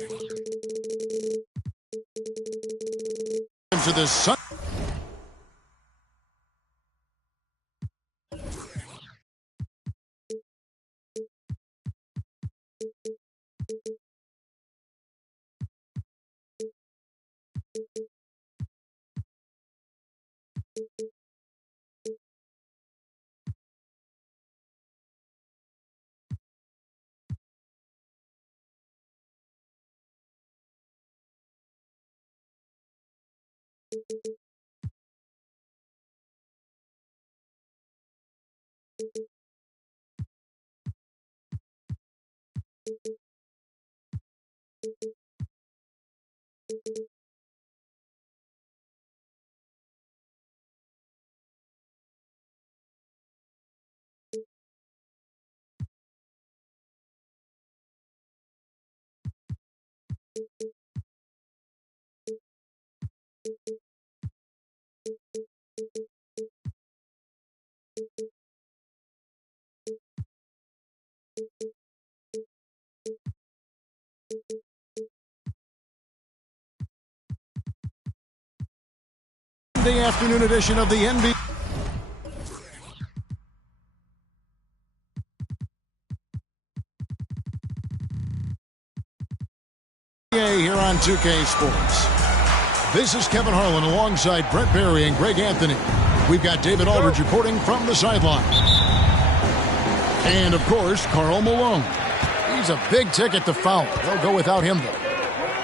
To this Sun. Sunday afternoon edition of the NBA. Here on 2K Sports. This is Kevin Harlan alongside Brent Barry and Greg Anthony. We've got David Aldridge reporting from the sideline. And, of course, Karl Malone. He's a big ticket to foul. They'll go without him, though.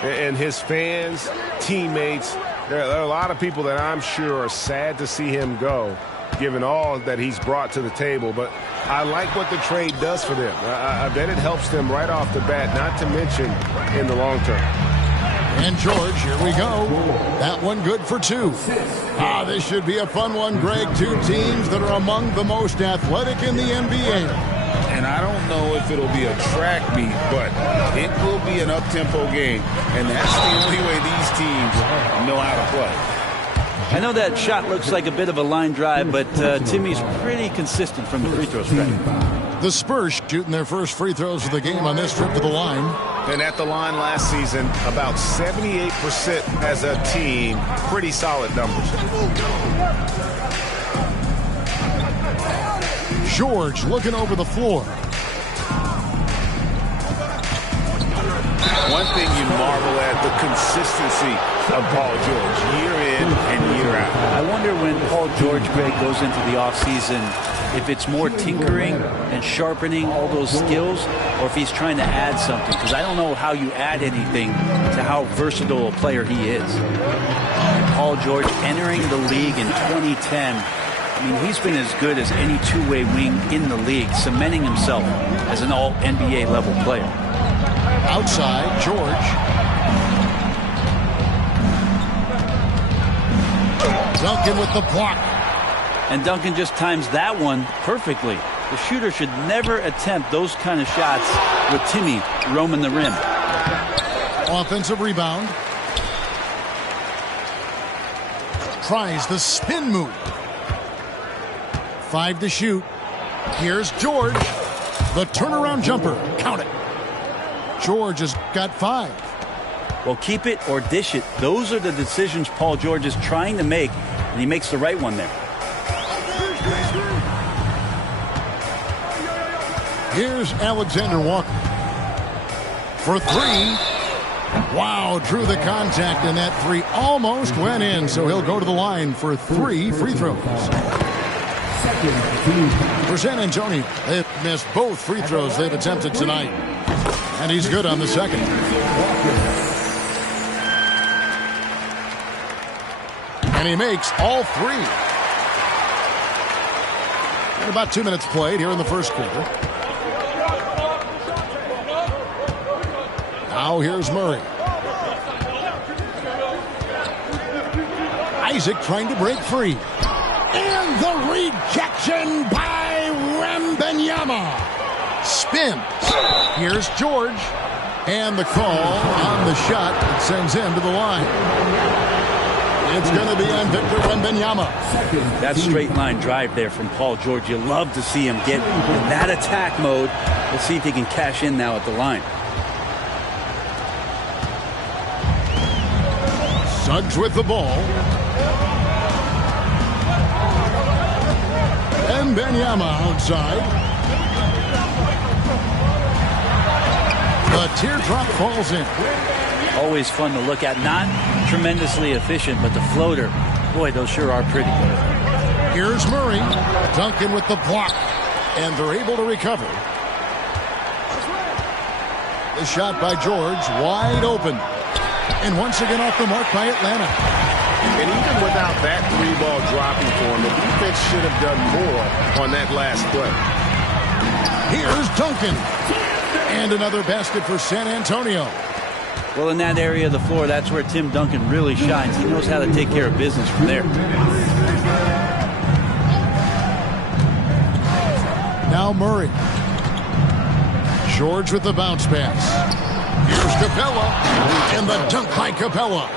And his fans, teammates, there are a lot of people that I'm sure are sad to see him go, given all that he's brought to the table. But I like what the trade does for them. I bet it helps them right off the bat, not to mention in the long term. And George, here we go. That one good for two. This should be a fun one, Greg. Two teams that are among the most athletic in the NBA. And I don't know if it'll be a track meet, but it will be an up-tempo game. And that's the only way these teams know how to play. I know that shot looks like a bit of a line drive, but Timmy's pretty consistent from the free throw stretch. The Spurs shooting their first free throws of the game on this trip to the line. And at the line last season, about 78% as a team. Pretty solid numbers. George looking over the floor. One thing you marvel at, the consistency of Paul George, year in and year out. I wonder when Paul George, Greg, goes into the offseason, if it's more tinkering and sharpening all those skills, or if he's trying to add something. Because I don't know how you add anything to how versatile a player he is. And Paul George entering the league in 2010, I mean, he's been as good as any two-way wing in the league, cementing himself as an all-NBA level player. Outside, George. Duncan with the block. And Duncan just times that one perfectly. The shooter should never attempt those kind of shots with Timmy roaming the rim. Offensive rebound. Tries the spin move. 5 to shoot. Here's George. The turnaround jumper. Count it. George has got 5. Well, keep it or dish it. Those are the decisions Paul George is trying to make, and he makes the right one there. Here's Alexander Walker. For 3. Wow, drew the contact, and that 3 almost went in, so he'll go to the line for 3 free throws. For San Antonio, they've missed both free throws they've attempted tonight. And he's good on the second. And he makes all 3. And about 2 minutes played here in the first quarter. Now here's Murray. Isaac trying to break free. And the rejection by Wembanyama. Spins. Here's George. And the call on the shot that sends him to the line. It's going to be on Victor Wembanyama. That straight line drive there from Paul George. You love to see him get in that attack mode. We'll see if he can cash in now at the line. Suggs with the ball. And Wembanyama outside. The teardrop falls in. Always fun to look at. Not tremendously efficient, but the floater, boy, those sure are pretty. Here's Murray. Duncan with the block. And they're able to recover. The shot by George, wide open. And once again off the mark by Atlanta. And even without that three-ball dropping for him, the defense should have done more on that last play. Here's Duncan. And another basket for San Antonio. Well, in that area of the floor, that's where Tim Duncan really shines. He knows how to take care of business from there. Now Murray. George with the bounce pass. Here's Capella. And the dunk by Capella.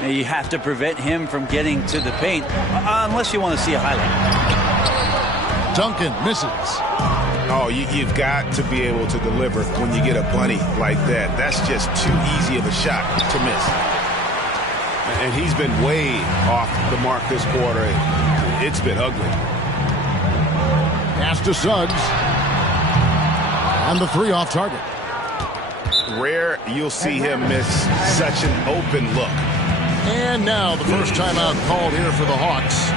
Now you have to prevent him from getting to the paint, unless you want to see a highlight. Duncan misses. Oh, you've got to be able to deliver when you get a bunny like that. That's just too easy of a shot to miss. And he's been way off the mark this quarter. It's been ugly. Pass to Suggs. And the three off target. Rare you'll see him miss such an open look. And now the first timeout called here for the Hawks.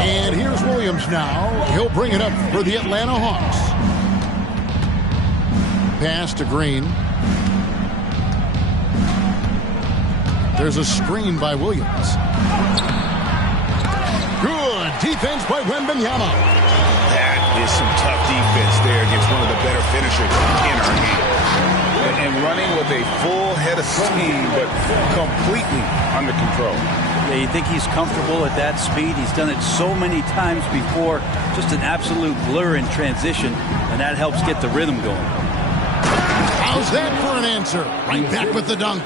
And here's Williams now. He'll bring it up for the Atlanta Hawks. Pass to Green. There's a screen by Williams. Good defense by Wembanyama. That is some tough defense there against one of the better finishers in our game. And running with a full head of steam, but completely under control. Yeah, you think he's comfortable at that speed. He's done it so many times before. Just an absolute blur in transition, and that helps get the rhythm going. How's that for an answer? Right back with the dunk.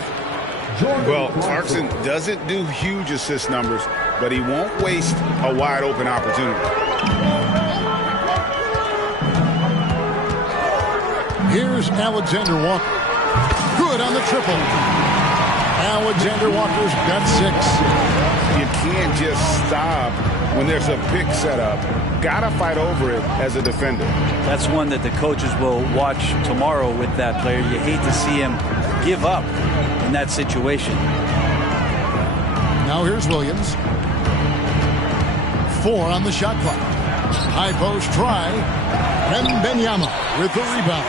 Well, Clarkson doesn't do huge assist numbers, but he won't waste a wide open opportunity. Here's Alexander Walker. Good on the triple. Alexander Walker's got 6. You can't just stop when there's a pick set up. Gotta fight over it as a defender. That's one that the coaches will watch tomorrow with that player. You hate to see him give up in that situation. Now here's Williams. 4 on the shot clock. High post try. Wembanyama with the rebound.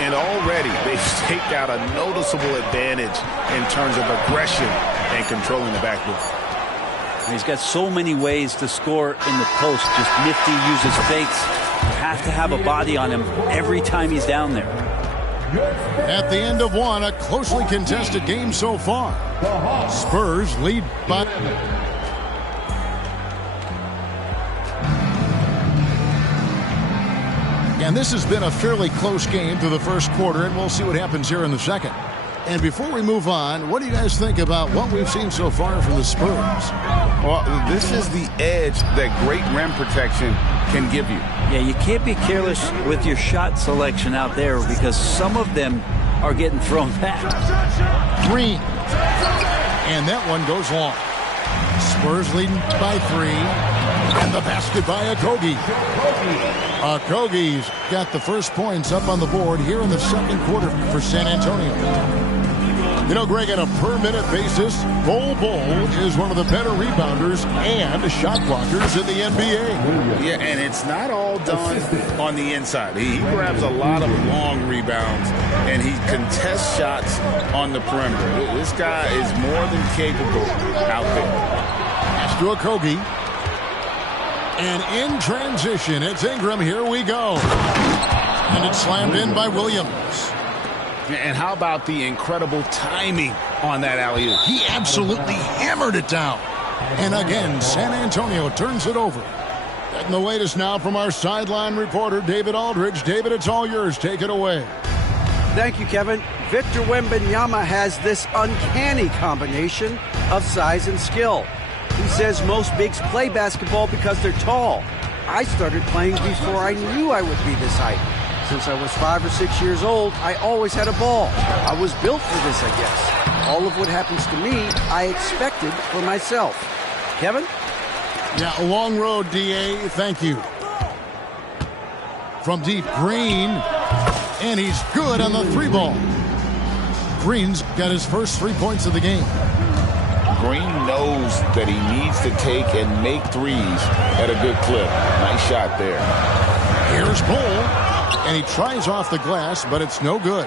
And already they've staked out a noticeable advantage in terms of aggression and controlling the backboard. He's got so many ways to score in the post. Just nifty, uses fakes. You have to have a body on him every time he's down there. At the end of one, a closely contested game so far. Spurs lead by... And this has been a fairly close game through the first quarter, and we'll see what happens here in the second. And before we move on, what do you guys think about what we've seen so far from the Spurs? Well, this is the edge that great rim protection can give you. Yeah, you can't be careless with your shot selection out there because some of them are getting thrown back. Green. And that one goes long. Spurs leading by 3. And the basket by Okogie. Okogie's got the first points up on the board here in the second quarter for San Antonio. You know, Greg, on a per-minute basis, Bol Bol is one of the better rebounders and shot blockers in the NBA. Yeah, and it's not all done on the inside. He grabs a lot of long rebounds, and he contests shots on the perimeter. This guy is more than capable out there. Pass to Okogie. And in transition, it's Ingram. Here we go. And it's slammed in by Williams. And how about the incredible timing on that alley-oop? He absolutely hammered it down. And again, San Antonio turns it over. Getting the latest now from our sideline reporter, David Aldridge. David, it's all yours. Take it away. Thank you, Kevin. Victor Wembanyama has this uncanny combination of size and skill. He's says most bigs play basketball because they're tall. I started playing before I knew I would be this height. Since I was 5 or 6 years old, I always had a ball. I was built for this, I guess. All of what happens to me, I expected for myself. Kevin? Yeah, a long road, D.A. Thank you. From deep, Green. And he's good on the 3-ball. Green's got his first 3 points of the game. Green knows that he needs to take and make threes at a good clip. Nice shot there. Here's Bull. And he tries off the glass, but it's no good.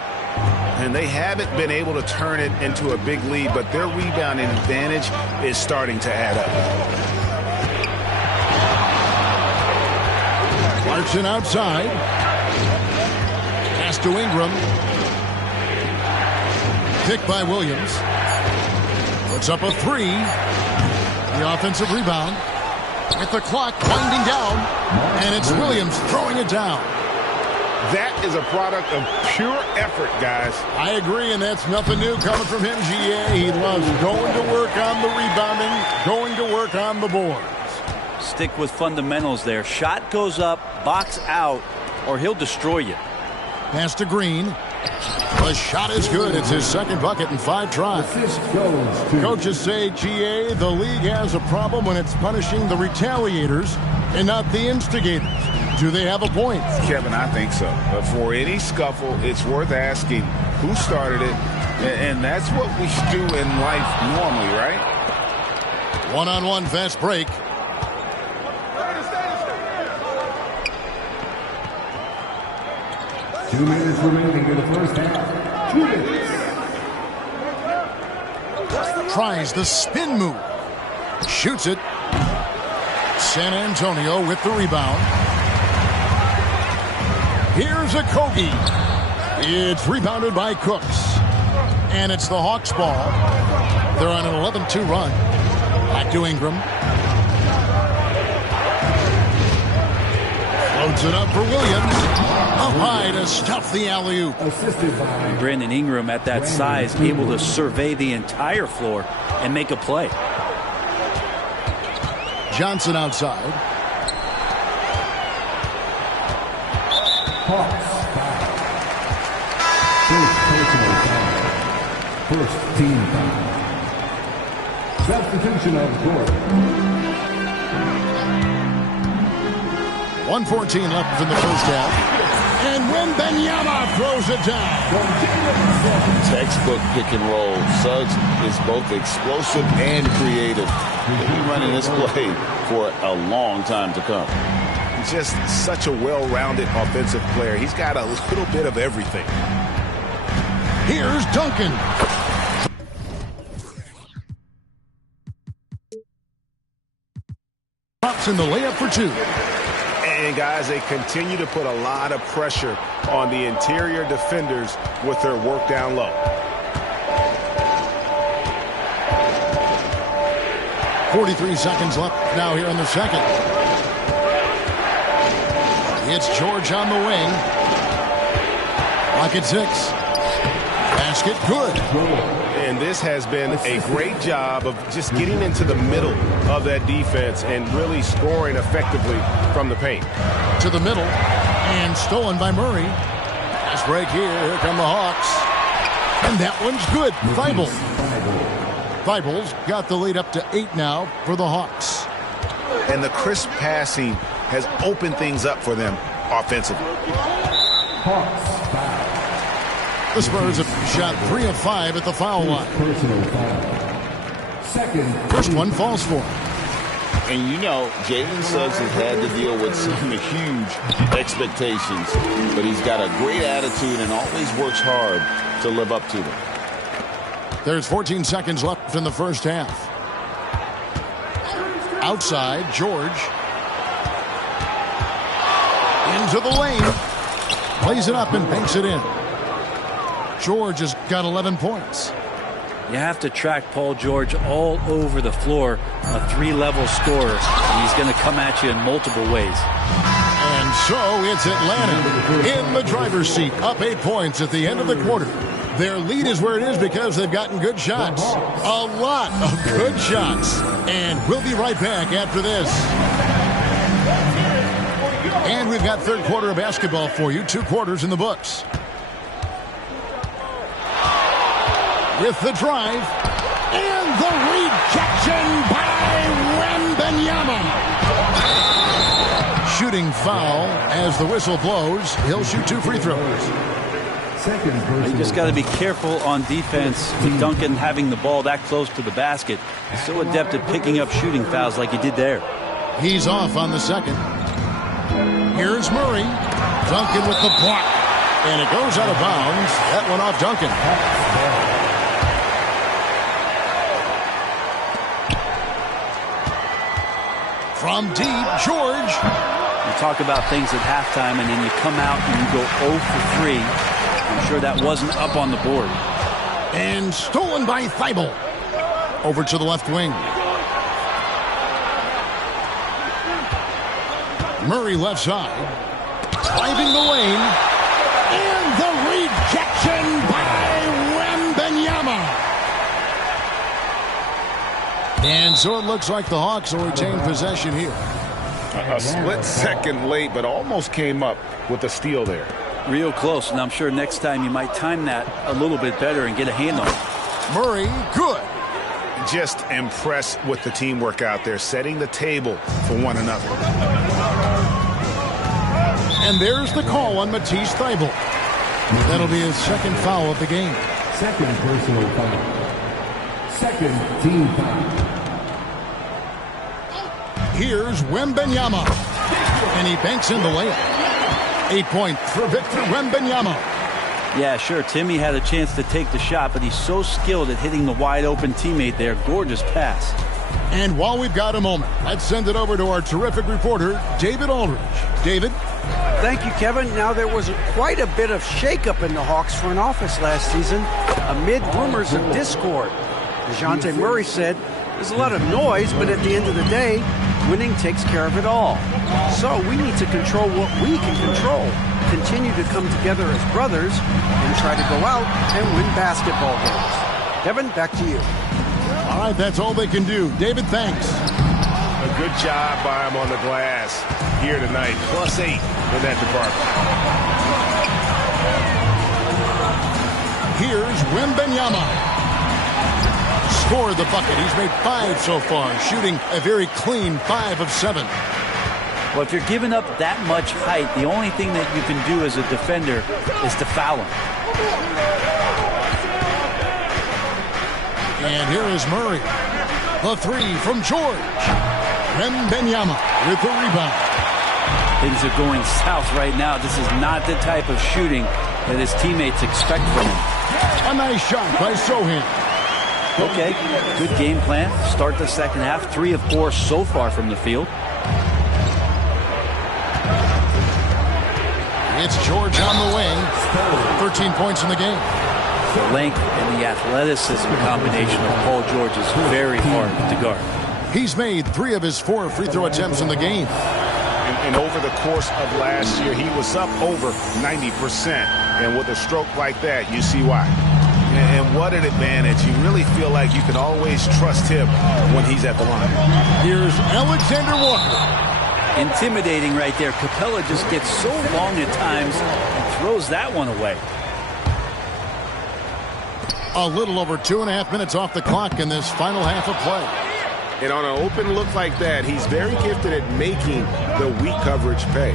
And they haven't been able to turn it into a big lead, but their rebounding advantage is starting to add up. Clarkson outside. Pass to Ingram. Pick by Williams. Puts up a 3. The offensive rebound. With the clock winding down. And it's Williams throwing it down. That is a product of pure effort, guys. I agree, and that's nothing new coming from him, G.A. He loves going to work on the rebounding, going to work on the boards. Stick with fundamentals there. Shot goes up, box out, or he'll destroy you. Pass to Green. The shot is good. It's his second bucket in 5 tries. Coaches say, G.A., the league has a problem when it's punishing the retaliators and not the instigators. Do they have a point? Kevin, I think so. But for any scuffle, it's worth asking who started it. And that's what we should do in life normally, right? One-on-one fast break. Two minutes remaining in the first half. 2 minutes. Tries the spin move. Shoots it. San Antonio with the rebound. Here's a Kogi. It's rebounded by Cooks. And it's the Hawks ball. They're on an 11-2 run. Back to Ingram. Floats it up for Williams. Up high to stuff the alley-oop. Brandon Ingram at that size, able to survey the entire floor and make a play. Johnson outside. Hawks foul. First team foul. Substitution of court. 1:14 left in the first half. And Wembanyama throws it down. Textbook pick and roll. Suggs is both explosive and creative. He'll be running this play for a long time to come. Just such a well-rounded offensive player. He's got a little bit of everything. Here's Duncan. Pops in the layup for 2. And, guys, they continue to put a lot of pressure on the interior defenders with their work down low. 43 seconds left now here in the second. It's George on the wing. Pocket 6. Basket good. And this has been a great job of just getting into the middle of that defense and really scoring effectively from the paint. To the middle. And stolen by Murray. Fast break here. Here come the Hawks. And that one's good. Thibault's got the lead up to 8 now for the Hawks. And the crisp passing has opened things up for them offensively. The Spurs have shot 3 of 5 at the foul line. First one falls for him. And you know, Jalen Suggs has had to deal with some huge expectations, but he's got a great attitude and always works hard to live up to them. There's 14 seconds left in the first half. Outside, George. Into the lane. Plays it up and banks it in. George has got 11 points. You have to track Paul George all over the floor. A 3-level scorer. He's going to come at you in multiple ways. And so it's Atlanta in the driver's seat. Up 8 points at the end of the quarter. Their lead is where it is because they've gotten good shots. A lot of good shots. And we'll be right back after this. And we've got third quarter of basketball for you. 2 quarters in the books. With the drive. And the rejection by Wembanyama. Shooting foul as the whistle blows. He'll shoot 2 free throws. You just got to be careful on defense with Duncan having the ball that close to the basket. He's so adept at picking up shooting fouls like he did there. He's off on the second. Here's Murray. Duncan with the block. And it goes out of bounds. That one off Duncan. From deep, George. You talk about things at halftime, and then you come out and you go 0 for 3. I'm sure that wasn't up on the board. And stolen by Thibault. Over to the left wing. Murray left side. Driving the lane. And the rejection by Wembanyama. And so it looks like the Hawks will retain possession here. A split second late, but almost came up with a steal there. Real close, and I'm sure next time you might time that a little bit better and get a hand on it. Murray, good. Just impressed with the teamwork out there, setting the table for one another. And there's the call on Matisse Thybulle. That'll be his second foul of the game. Second personal foul. Second team foul. Here's Wembanyama. And he banks in the layup. 8 points for Victor Wembanyama. Yeah, sure, Timmy had a chance to take the shot, but he's so skilled at hitting the wide-open teammate there. Gorgeous pass. And while we've got a moment, let's send it over to our terrific reporter, David Aldridge. David? Thank you, Kevin. Now, there was quite a bit of shakeup in the Hawks front office last season amid rumors of discord. DeJounte Murray said, there's a lot of noise, but at the end of the day, winning takes care of it all. So we need to control what we can control, continue to come together as brothers, and try to go out and win basketball games. Kevin, back to you. All right, that's all they can do. David, thanks. A good job by him on the glass here tonight. +8 in that department. Here's Wembanyama. Scored the bucket. He's made 5 so far, shooting a very clean 5 of 7. Well, if you're giving up that much height, the only thing that you can do as a defender is to foul him. And here is Murray. The 3 from George. Wembanyama with the rebound. Things are going south right now. This is not the type of shooting that his teammates expect from him. A nice shot by Sohan. Okay, good game plan. Start the second half. 3 of 4 so far from the field. It's George on the wing. 13 points in the game. The length and the athleticism combination of Paul George is very hard to guard. He's made 3 of his 4 free throw attempts in the game. And over the course of last year, he was up over 90%. And with a stroke like that, you see why. And what an advantage. You really feel like you can always trust him when he's at the line. Here's Alexander Walker. Intimidating right there. Capella just gets so long at times and throws that one away. A little over 2.5 minutes off the clock in this final half of play. And on an open look like that, he's very gifted at making the weak coverage pay.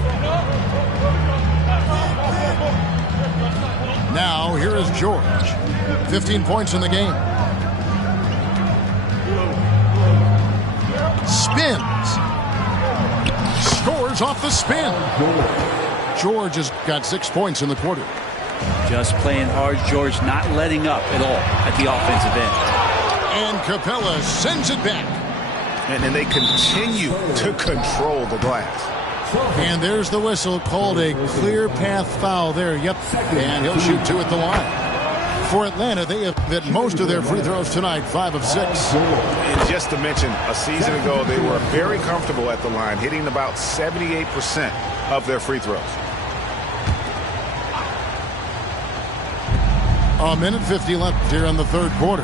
Now, here is George. 15 points in the game. Spins. Scores off the spin. George has got 6 points in the quarter. Just playing hard. George not letting up at all at the offensive end. And Capella sends it back. And they continue to control the glass. And there's the whistle, called a clear path foul there. Yep, and he'll shoot 2 at the line. For Atlanta, they have hit most of their free throws tonight, 5 of 6. And just to mention, a season ago, they were very comfortable at the line, hitting about 78% of their free throws. A minute 50 left here in the third quarter.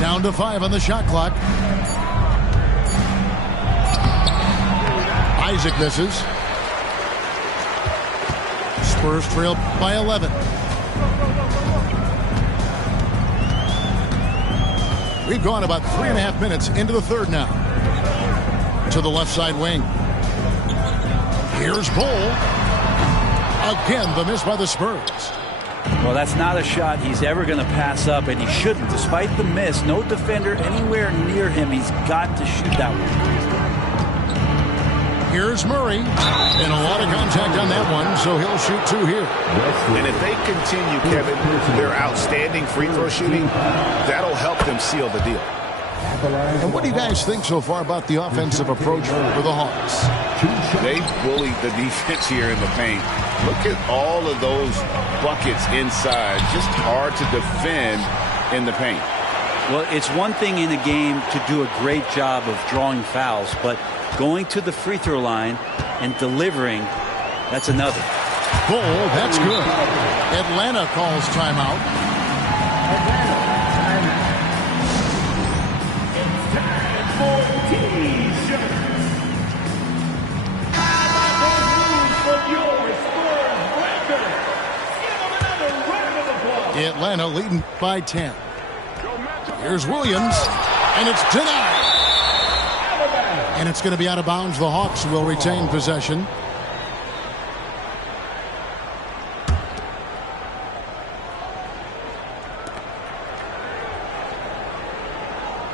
Down to 5 on the shot clock. Isaac misses. Spurs trail by 11. We've gone about 3.5 minutes into the third now. To the left side wing. Here's Bol. Again, the miss by the Spurs. Well, that's not a shot he's ever going to pass up, and he shouldn't. Despite the miss, no defender anywhere near him. He's got to shoot that one. Here's Murray. And a lot of contact on that one, so he'll shoot 2 here. And if they continue, Kevin, their outstanding free throw shooting, that'll help them seal the deal. And what do you guys think so far about the offensive approach for the Hawks? They bullied the defense here in the paint. Look at all of those buckets inside. Just hard to defend in the paint. Well, it's one thing in a game to do a great job of drawing fouls, but going to the free throw line and delivering, that's another. Bol, that's good. Atlanta calls timeout. Atlanta leading by 10. Here's Williams, and it's denied. And it's going to be out of bounds. The Hawks will retain possession.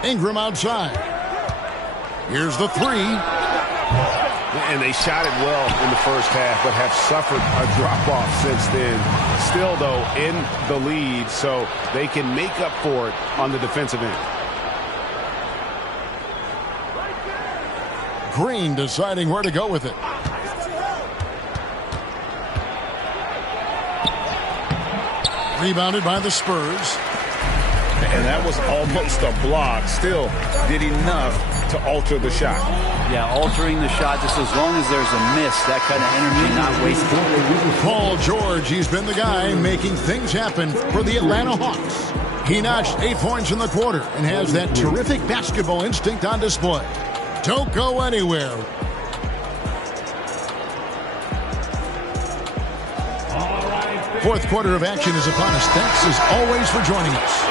Ingram outside. Here's the 3. And they shot it well in the first half, but have suffered a drop-off since then. Still, though, in the lead, so they can make up for it on the defensive end. Green deciding where to go with it. Rebounded by the Spurs. And that was almost a block. Still did enough to alter the shot. Yeah, altering the shot just as long as there's a miss. That kind of energy not wasted. Paul George, he's been the guy making things happen for the Atlanta Hawks. He notched 8 points in the quarter and has that terrific basketball instinct on display. Don't go anywhere. Fourth quarter of action is upon us. Thanks as always for joining us.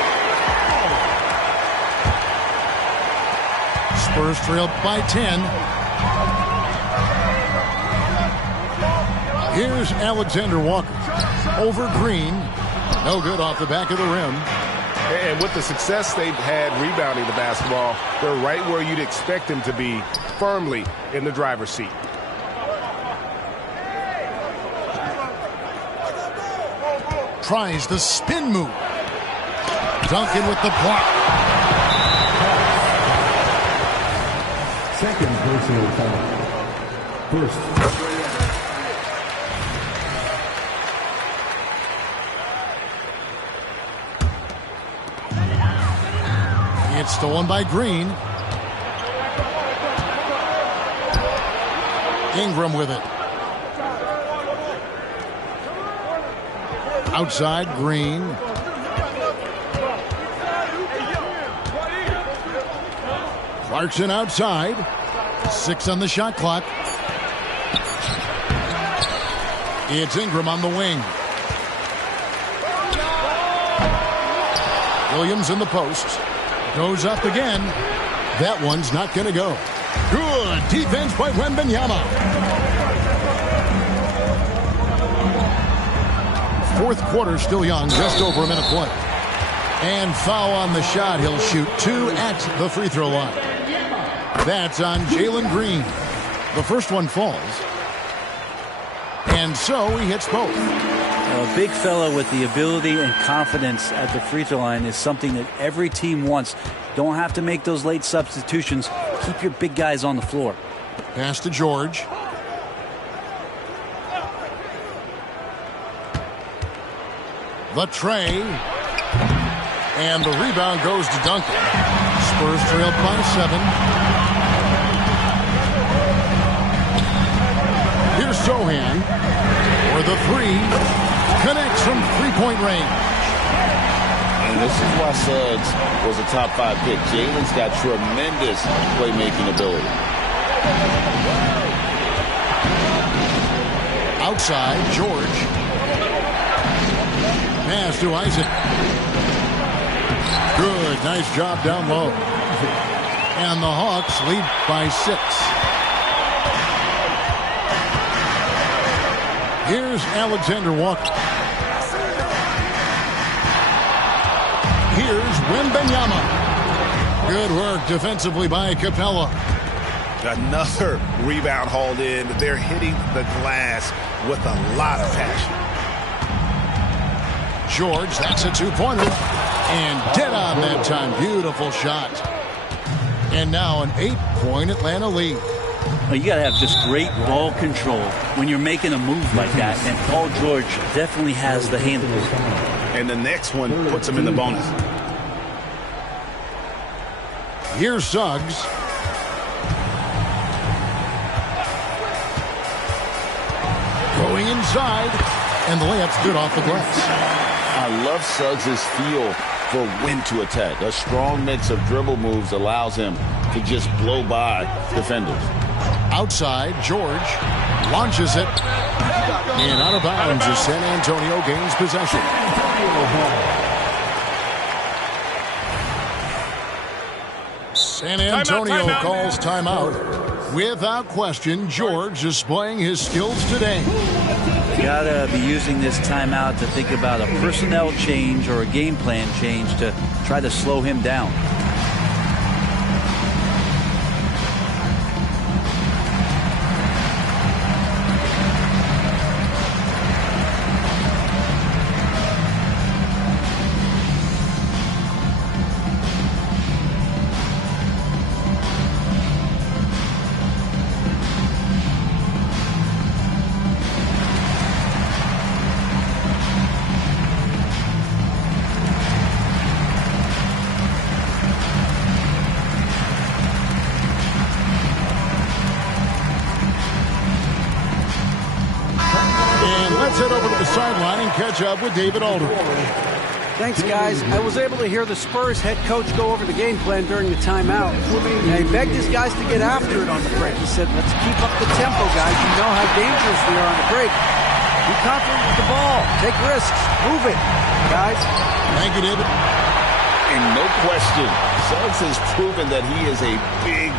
Spurs trail by 10. Here's Alexander Walker. Over Green. No good off the back of the rim. And with the success they've had rebounding the basketball, they're right where you'd expect them to be, firmly in the driver's seat. Tries the spin move. Duncan with the block. Second personal foul. First. It's stolen by Green. Ingram with it. Outside, Green. Clarkson outside. 6 on the shot clock. It's Ingram on the wing. Williams in the post. Goes up again. That one's not going to go. Good defense by Wembanyama. Fourth quarter still young, just over a minute play. And foul on the shot. He'll shoot 2 at the free throw line. That's on Jalen Green. The first one falls. And so he hits both. A big fella with the ability and confidence at the free throw line is something that every team wants. Don't have to make those late substitutions. Keep your big guys on the floor. Pass to George. The tray. And the rebound goes to Duncan. Spurs trailed by 7. Here's Sohan for the 3. Connects from three-point range. And this is why Suggs was a top 5 pick. Jalen's got tremendous playmaking ability. Outside, George. Pass to Isaac. Good, nice job down low. And the Hawks lead by 6. Here's Alexander Walker. Here's Wembanyama. Good work defensively by Capella. Another rebound hauled in. They're hitting the glass with a lot of passion. George, that's a 2-pointer. And dead on that time. Beautiful shot. And now an 8-point Atlanta lead. Well, you got to have just great ball control when you're making a move like that. And Paul George definitely has the handle. And the next one puts him in the bonus. Here's Suggs. Going inside. And the layup's good off the glass. I love Suggs' feel for when to attack. A strong mix of dribble moves allows him to just blow by defenders. Outside, George launches it. And out of bounds as San Antonio gains possession. San Antonio calls timeout. Without question, George displaying his skills today. You gotta be using this timeout to think about a personnel change or a game plan change to try to slow him down. Catch up with David Aldridge. Thanks, guys. I was able to hear the Spurs head coach go over the game plan during the timeout. And he begged his guys to get after it on the break. He said, let's keep up the tempo, guys. You know how dangerous we are on the break. Be confident with the ball. Take risks. Move it, guys. Thank you, David. And no question, Suggs has proven that he is a big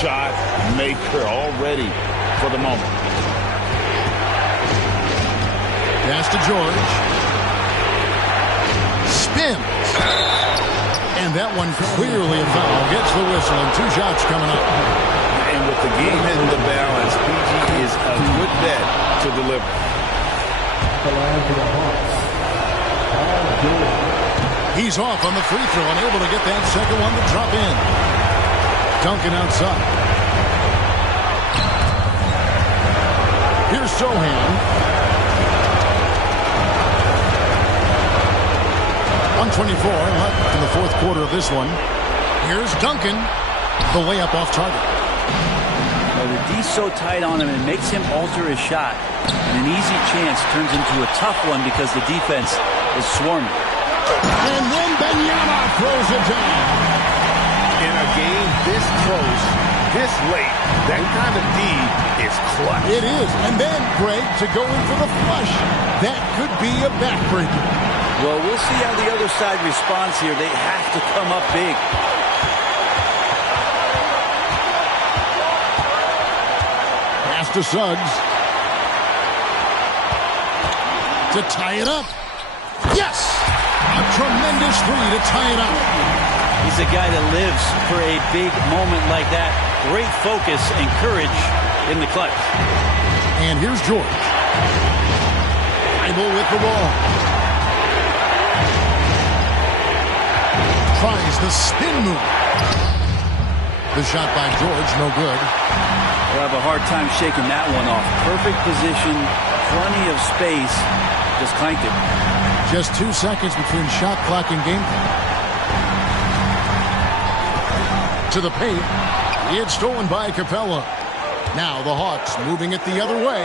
shot maker already for the moment. Pass to George. Spins. And that one clearly a foul. Gets the whistle and 2 shots coming up. And with the game hitting the balance, PG is a good bet to deliver. He's off on the free throw and able to get that second one to drop in. Duncan outside. Here's Sohan. 124 left in the 4th quarter of this one. Here's Duncan. The layup off target. Well, the D's so tight on him, it makes him alter his shot. And an easy chance turns into a tough one because the defense is swarming. And then Wembanyama throws it down. In a game this close, this late, that kind of D is clutch. It is. And then, Greg, to go in for the flush. That could be a backbreaker. Well, we'll see how the other side responds here. They have to come up big. Pass to Suggs. To tie it up. Yes! A tremendous 3 to tie it up. He's a guy that lives for a big moment like that. Great focus and courage in the clutch. And here's George. Bible with the ball. Tries the spin move. The shot by George, no good. We'll have a hard time shaking that one off. Perfect position, plenty of space. Just clanked it. Just 2 seconds between shot clock and game clock. To the paint. It's stolen by Capella. Now the Hawks moving it the other way.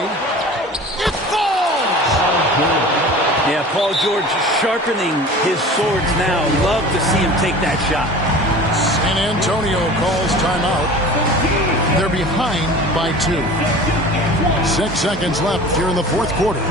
It falls! Yeah, Paul George sharpening his swords now. Love to see him take that shot. San Antonio calls timeout. They're behind by 2. 6 seconds left here in the fourth quarter.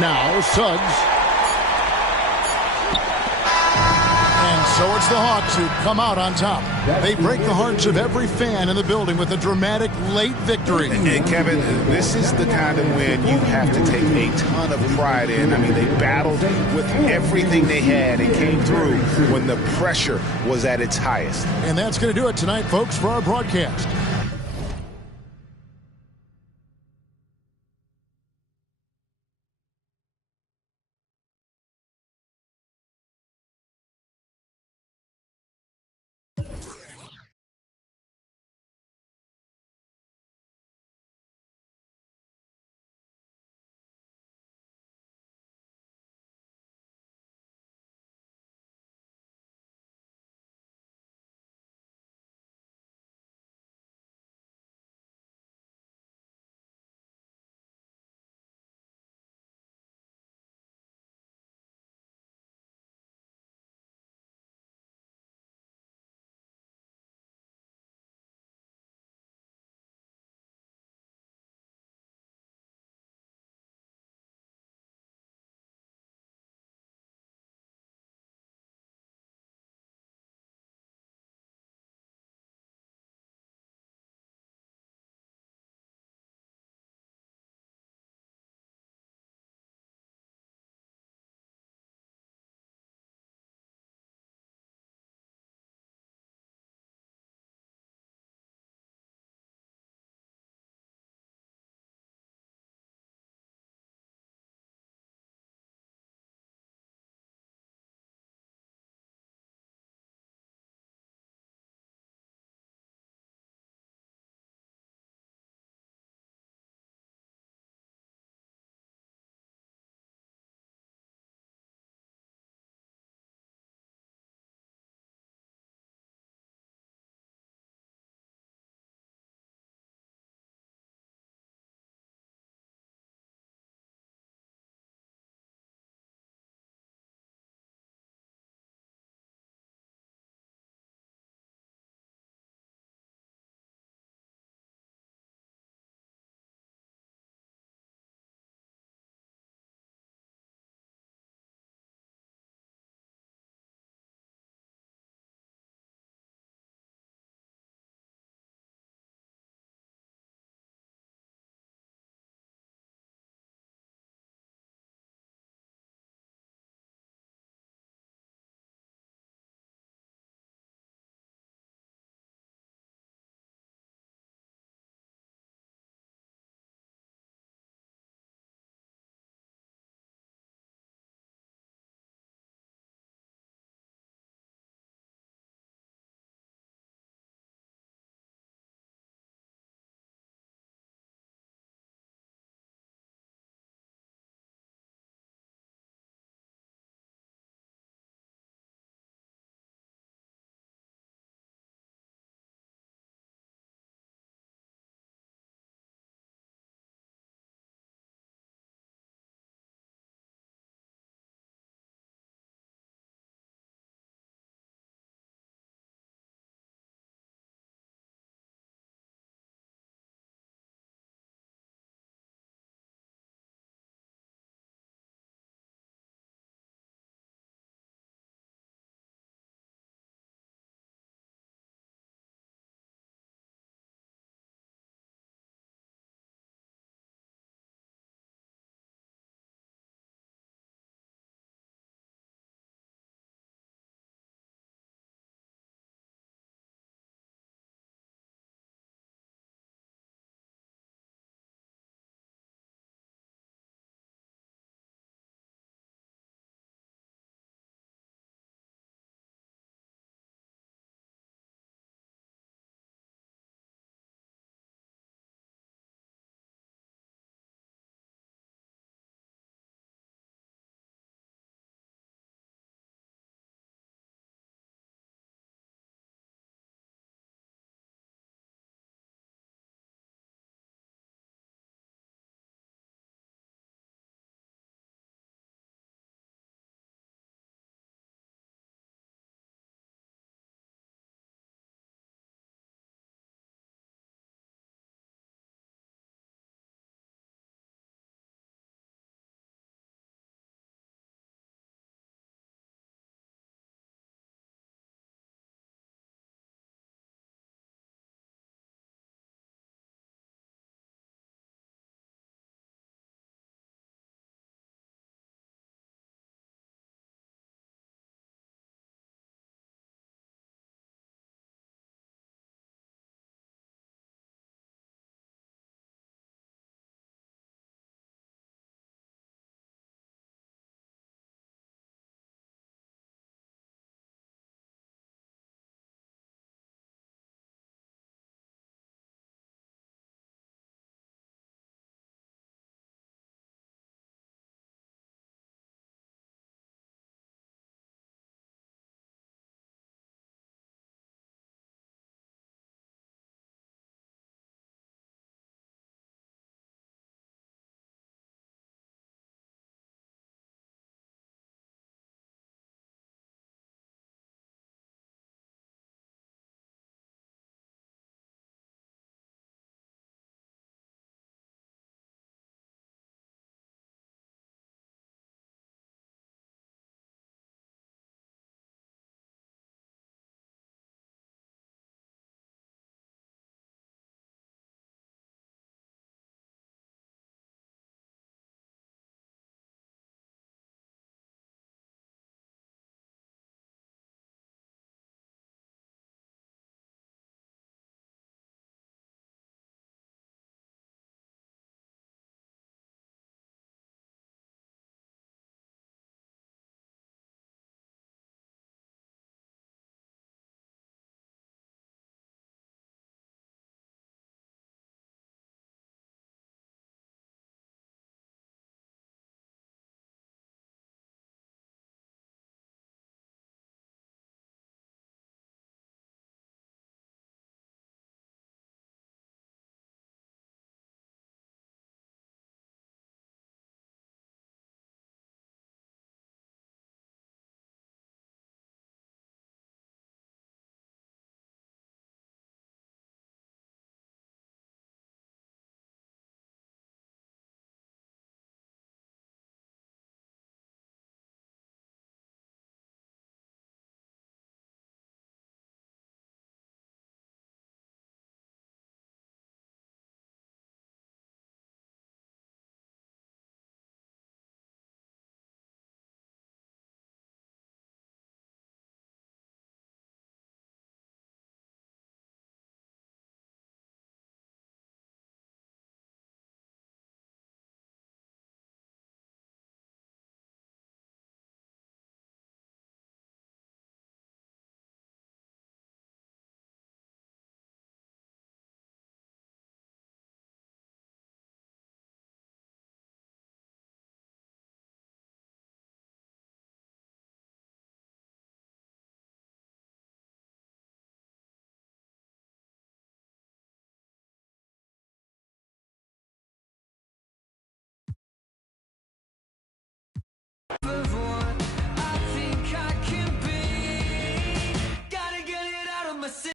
Now Suggs. And so it's the Hawks who come out on top. They break the hearts of every fan in the building with a dramatic late victory. And Kevin, this is the kind of win you have to take a ton of pride in. I mean, they battled with everything they had and came through when the pressure was at its highest. And that's going to do it tonight, folks, for our broadcast.